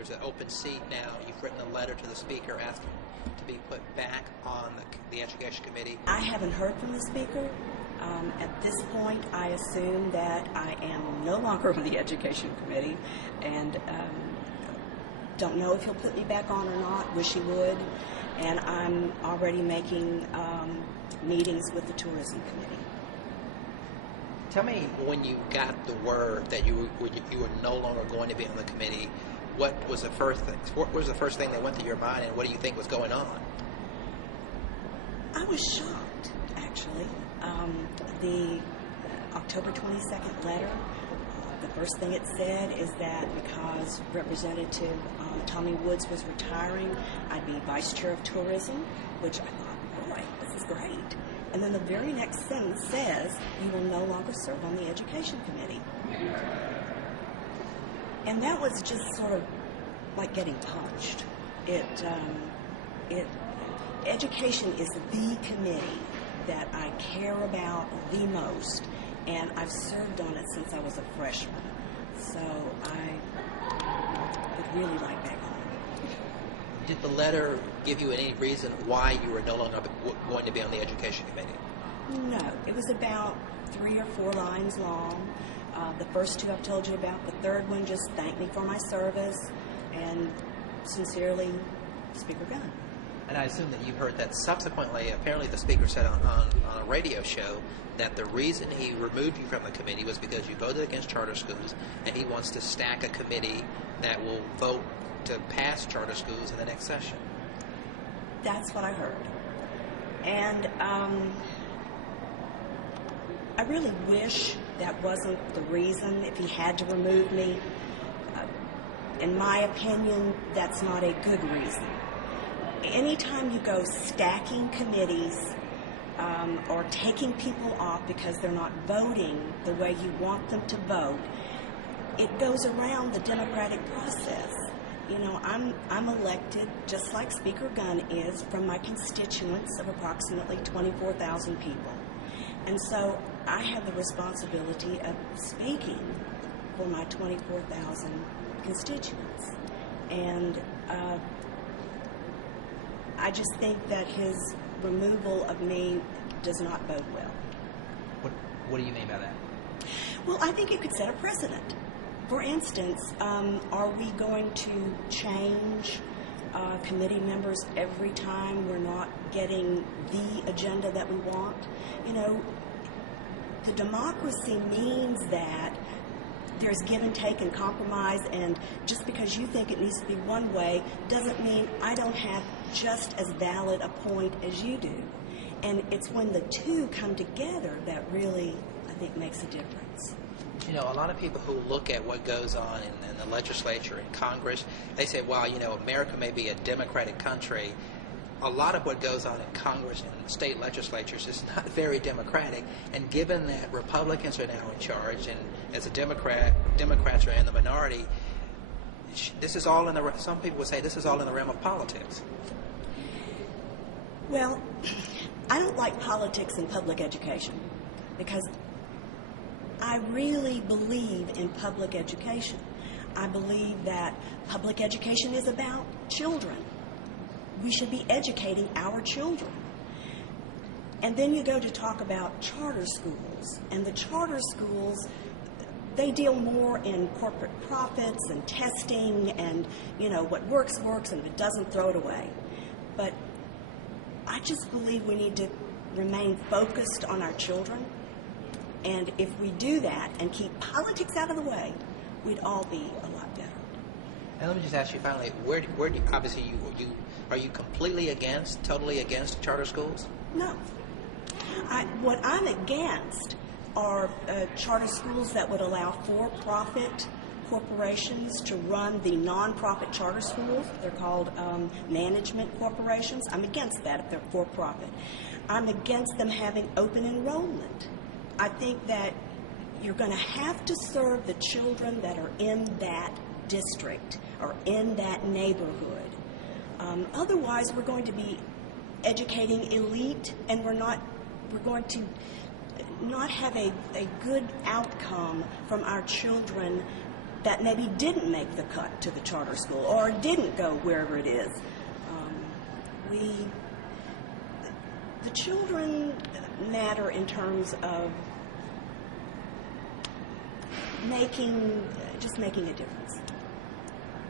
there's an open seat now. You've written a letter to the Speaker asking to be put back on the Education Committee. I haven't heard from the Speaker. At this point, I assume that I am no longer on the Education Committee, and don't know if he'll put me back on or not. Wish he would. And I'm already making meetings with the Tourism Committee. Tell me, when you got the word that you were no longer going to be on the committee, what was the first thing? What was the first thing that went through your mind, and what do you think was going on? I was shocked, actually. The October 22nd letter, the first thing it said is that because Representative Tommy Woods was retiring, I'd be Vice Chair of Tourism, which I thought, boy, this is great. And then the very next sentence says, you will no longer serve on the Education Committee. And that was just sort of like getting punched. Education is the committee that I care about the most, and I've served on it since I was a freshman. So I would really like back on. Did the letter give you any reason why you were no longer going to be on the Education Committee? No, it was about 3 or 4 lines long. The first 2 I've told you about. The third one just thanked me for my service, and sincerely, Speaker Gunn. And I assume that you've heard that subsequently, apparently the Speaker said on a radio show that the reason he removed you from the committee was because you voted against charter schools, and he wants to stack a committee that will vote to pass charter schools in the next session. That's what I heard. And I really wish that wasn't the reason, if he had to remove me. In my opinion, that's not a good reason. Anytime you go stacking committees or taking people off because they're not voting the way you want them to vote, it goes around the democratic process. You know, I'm elected, just like Speaker Gunn is, from my constituents of approximately 24,000 people. And so I have the responsibility of speaking for my 24,000 constituents. And I just think that his removal of me does not bode well. What do you mean by that? Well, I think it could set a precedent. For instance, are we going to change committee members every time we're not getting the agenda that we want? You know, the democracy means that there's give and take and compromise, and just because you think it needs to be one way doesn't mean I don't have just as valid a point as you do. And it's when the two come together that really, I think, makes a difference. You know, a lot of people who look at what goes on in the legislature and Congress, they say, well, you know, America may be a democratic country. A lot of what goes on in Congress and state legislatures is not very democratic. And given that Republicans are now in charge, and as a Democrats are in the minority, this is all in the. Some people would say this is all in the realm of politics. Well, I don't like politics in public education because I really believe in public education. I believe that public education is about children. We should be educating our children. And then you go to talk about charter schools. And the charter schools, they deal more in corporate profits and testing and, you know, what works, works, and if it doesn't, throw it away. But I just believe we need to remain focused on our children. And if we do that and keep politics out of the way, we'd all be a lot better. And let me just ask you finally, where do you, obviously are you completely against, totally against charter schools? No. What I'm against are charter schools that would allow for-profit corporations to run the non-profit charter schools. They're called management corporations. I'm against that if they're for-profit. I'm against them having open enrollment. I think that you're going to have to serve the children that are in that district or in that neighborhood. Otherwise, we're going to be educating elite, and we're going to not have a good outcome from our children that maybe didn't make the cut to the charter school or didn't go wherever it is. The children matter in terms of making a difference.